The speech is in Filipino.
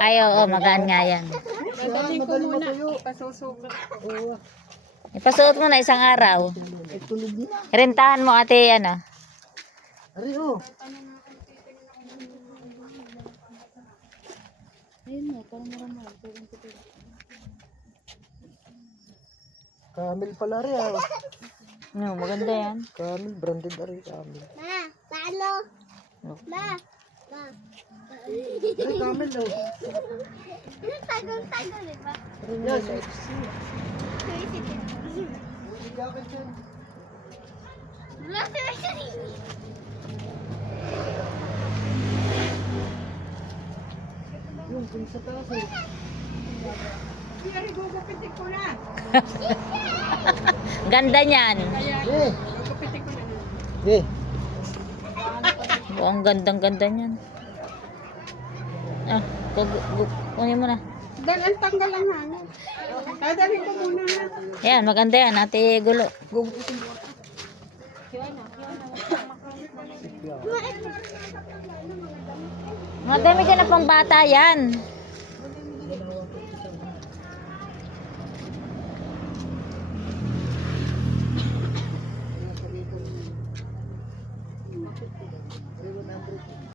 Ay, oo, magaan nga yan. Madaling ko muna. Pasusukat. Oo. Ipasuot mo na isang araw. Ay, tulog na. Rentahan mo ate yan ah. Ari, oh. Camel pala rin, ah. No, maganda yan. Camel, branded ari, Camel. Ma, paano? Ma, ma. Ay, Camel, oh. Tagal-tagal, di ba? Yes, Wala sila siya rin. yung kung sa taas, eh. Hindi, gugupitin ko na. Ganda niyan. Kaya, Eh, gugupitin ko na. eh. Oh, ang gandang-ganda niyan. Ah, kunin mo na. Dahil tanggal ang hangin. Dadalhin ko muna na. Yan, maganda yan. Ate Gulo. Gugupitin mo. Madami ka na pang bata yan.